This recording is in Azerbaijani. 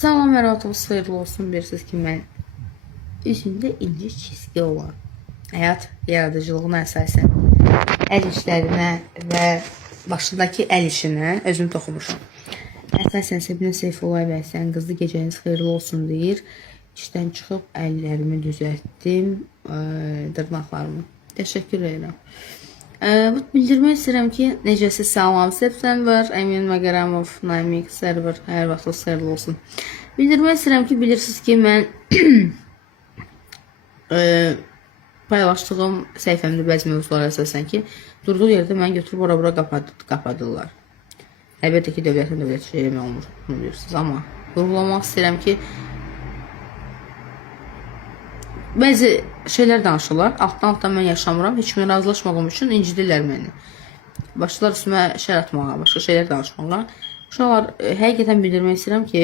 Salam əratımız xeyirli olsun. Bilirsiniz ki, mən üzümdə inci çizgi olan həyat yaradıcılığına əsasən əl işlərinə və başındakı əl işinə özüm toxumuşam. Əsasən Səbinə Seyfullah bəy, sən qızlı gecəniz xeyirli olsun deyir. İşdən çıxıb əllərimi düzəltdim, dırnaqlarımı. Təşəkkür edirəm. Bildirmək istəyirəm ki, necəsi Salam Səbsən var, Əmin Məqərəmov, Naimik Sərvər, hər vaxtınız xeyirli olsun. Bildirmək istəyirəm ki, bilirsiniz ki, mən paylaşdığım səhifəmdə bəzi mövzular əsasən ki, durduğu yerdə məni götürüb ora-bura qapadırlar. Əlbəttə ki, dövlətin dövlətçiliyi yemək olmur, bunu bilirsiniz. Amma vurgulamaq istəyirəm ki, bəzi şeylər danışırlar, altdan mən yaşamıram, heç kimlə razılaşmadığım üçün incidirlər məni. Başlar üstümə şər atmağa, başqa şeylər danışmağa. Uşaqlar, həqiqətən bildirmək istəyirəm ki,